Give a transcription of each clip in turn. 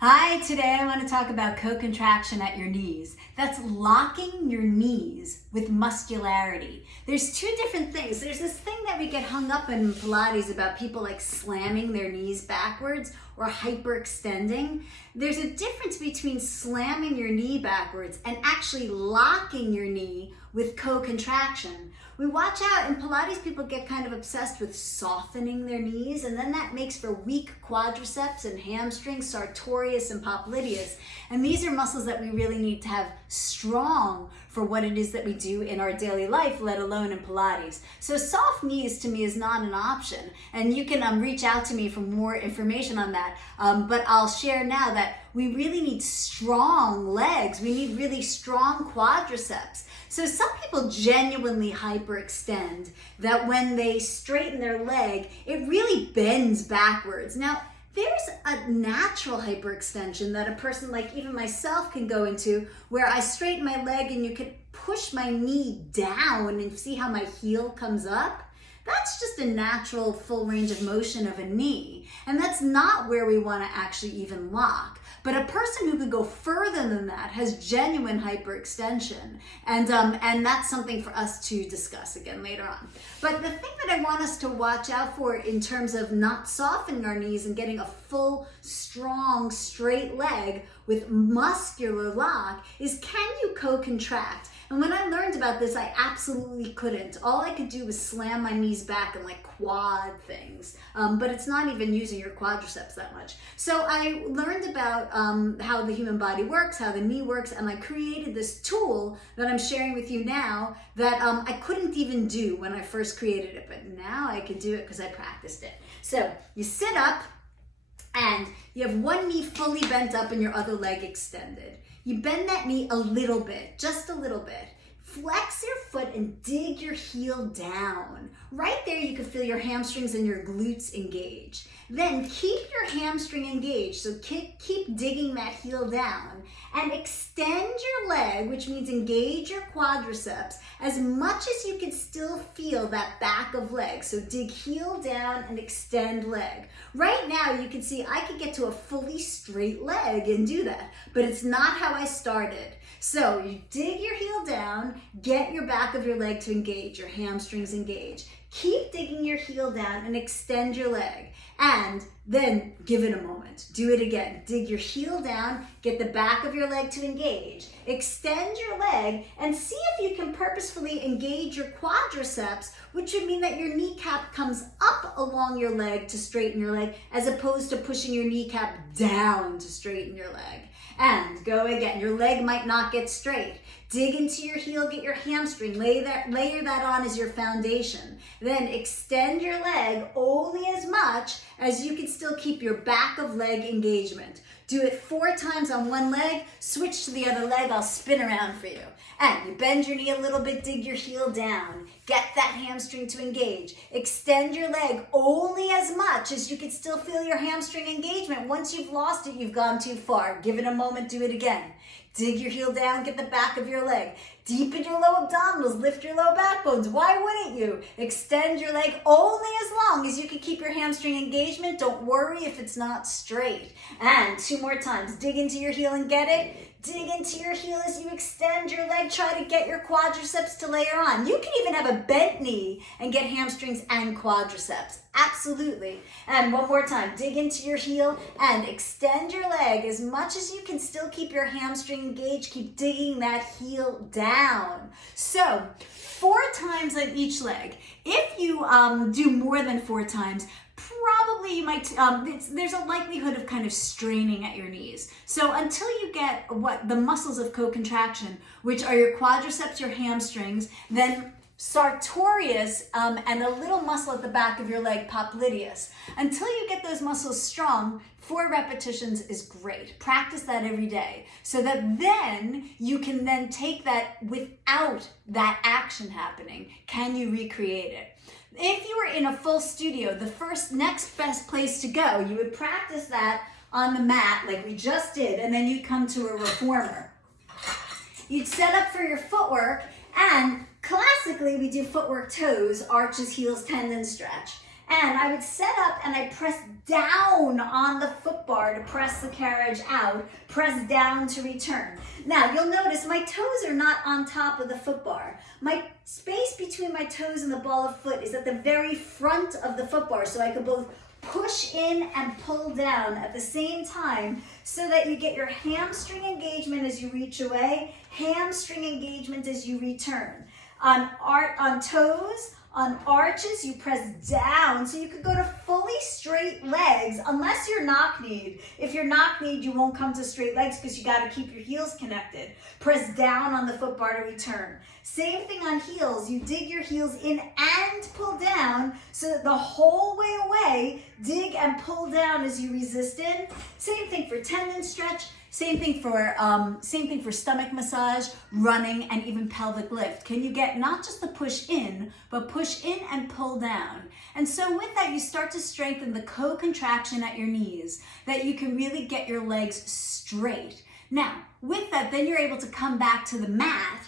Hi, today I want to talk about co-contraction at your knees. That's locking your knees with muscularity. There's two different things. There's this thing that we get hung up in Pilates about people like slamming their knees backwards or hyperextending. There's a difference between slamming your knee backwards and actually locking your knee with co-contraction. We watch out, in Pilates people get kind of obsessed with softening their knees, and then that makes for weak quadriceps and hamstrings, sartorius and popliteus. And these are muscles that we really need to have strong for what it is that we do in our daily life, let alone in Pilates. So soft knees to me is not an option. And you can reach out to me for more information on that. But I'll share now that we really need strong legs. We need really strong quadriceps. So some people genuinely hyperextend, that when they straighten their leg, it really bends backwards. Now, there's a natural hyperextension that a person like even myself can go into, where I straighten my leg and you can push my knee down and see how my heel comes up. That's just a natural full range of motion of a knee. And that's not where we want to actually even lock. But a person who could go further than that has genuine hyperextension. And that's something for us to discuss again later on. But the thing that I want us to watch out for in terms of not softening our knees and getting a full, strong, straight leg with muscular lock is, can you co-contract? And when I learned about this, I absolutely couldn't. All I could do was slam my knees back and like quad things. But it's not even using your quadriceps that much. So I learned about how the human body works, how the knee works, and I created this tool that I'm sharing with you now that I couldn't even do when I first created it. But now I can do it because I practiced it. So you sit up and you have one knee fully bent up and your other leg extended. You bend that knee a little bit, just a little bit. Flex your foot and dig your heel down. Right there you can feel your hamstrings and your glutes engage. Then keep your hamstring engaged, so keep digging that heel down and extend your leg, which means engage your quadriceps as much as you can still feel that back of leg. So dig heel down and extend leg. Right now you can see I could get to a fully straight leg and do that, but it's not how I started. So you dig your heel down, get your back of your leg to engage, your hamstrings engage. Keep digging your heel down and extend your leg. And then give it a moment. Do it again. Dig your heel down, get the back of your leg to engage, extend your leg, and see if you can purposefully engage your quadriceps, which would mean that your kneecap comes up along your leg to straighten your leg, as opposed to pushing your kneecap down to straighten your leg. And go again. Your leg might not get straight. Dig into your heel, get your hamstring, layer that on as your foundation. Then extend your leg only as much as you can still keep your back of leg engagement. Do it 4 times on one leg, switch to the other leg, I'll spin around for you. And you bend your knee a little bit, dig your heel down, get that hamstring to engage. Extend your leg only as much as you can still feel your hamstring engagement. Once you've lost it, you've gone too far. Give it a moment, do it again. Dig your heel down, get the back of your leg. Deepen your low abdominals, lift your low back bones. Why wouldn't you? Extend your leg only as long as you can keep your hamstring engagement. Don't worry if it's not straight. And 2 more times. Dig into your heel and get it. Dig into your heel as you extend your leg. Try to get your quadriceps to layer on. You can even have a bent knee and get hamstrings and quadriceps. Absolutely. And 1 more time. Dig into your heel and extend your leg as much as you can still keep your hamstring engaged. Keep digging that heel down. So 4 times on each leg. If you do more than 4 times, probably you might, there's a likelihood of kind of straining at your knees. So until you get the muscles of co-contraction, which are your quadriceps, your hamstrings, then sartorius, and a little muscle at the back of your leg, popliteus. Until you get those muscles strong, 4 repetitions is great. Practice that every day so that then you can then take that without that action happening. Can you recreate it? If you were in a full studio, the next best place to go, you would practice that on the mat like we just did, and then you'd come to a reformer. You'd set up for your footwork, and classically we do footwork toes, arches, heels, tendon stretch. And I would set up and I press down on the foot bar to press the carriage out, press down to return. Now you'll notice my toes are not on top of the foot bar. My space between my toes and the ball of foot is at the very front of the foot bar, so I can both push in and pull down at the same time so that you get your hamstring engagement as you reach away, hamstring engagement as you return. On toes, on arches, you press down so you could go to fully straight legs unless you're knock-kneed. If you're knock-kneed, you won't come to straight legs because you got to keep your heels connected. Press down on the foot bar to return. Same thing on heels. You dig your heels in and pull down so that the whole way away, dig and pull down as you resist in. Same thing for tendon stretch. Same thing for stomach massage, running, and even pelvic lift. Can you get not just the push in, but push in and pull down? And so with that, you start to strengthen the co-contraction at your knees, that you can really get your legs straight. Now, with that, then you're able to come back to the mat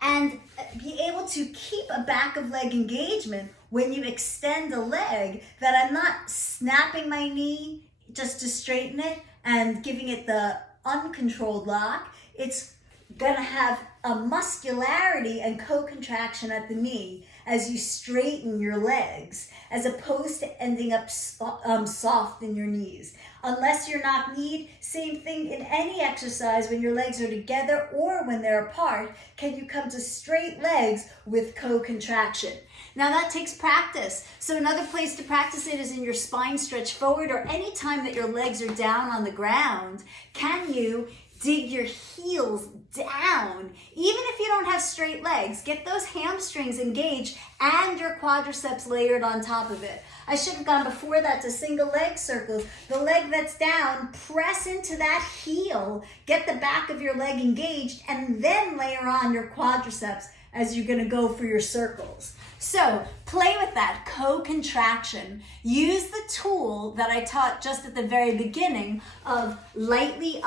and be able to keep a back of leg engagement when you extend a leg, that I'm not snapping my knee just to straighten it and giving it the uncontrolled lock. It's gonna have a muscularity and co-contraction at the knee as you straighten your legs, as opposed to ending up soft in your knees. Unless you're knock-kneed, same thing in any exercise when your legs are together or when they're apart, can you come to straight legs with co-contraction. Now that takes practice. So another place to practice it is in your spine stretch forward, or any time that your legs are down on the ground. Can you dig your heels down? Even if you don't have straight legs, get those hamstrings engaged and your quadriceps layered on top of it. I should have gone before that to single leg circles. The leg that's down, press into that heel, get the back of your leg engaged, and then layer on your quadriceps as you're gonna go for your circles. So play with that co-contraction. Use the tool that I taught just at the very beginning of lightly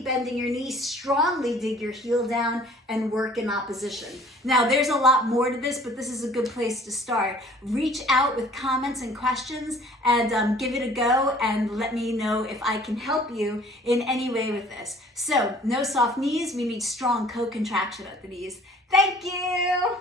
bending your knee, strongly dig your heel down, and work in opposition. Now there's a lot more to this, but this is a good place to start. Reach out with comments and questions and give it a go and let me know if I can help you in any way with this. So no soft knees, we need strong co-contraction at the knees. Thank you.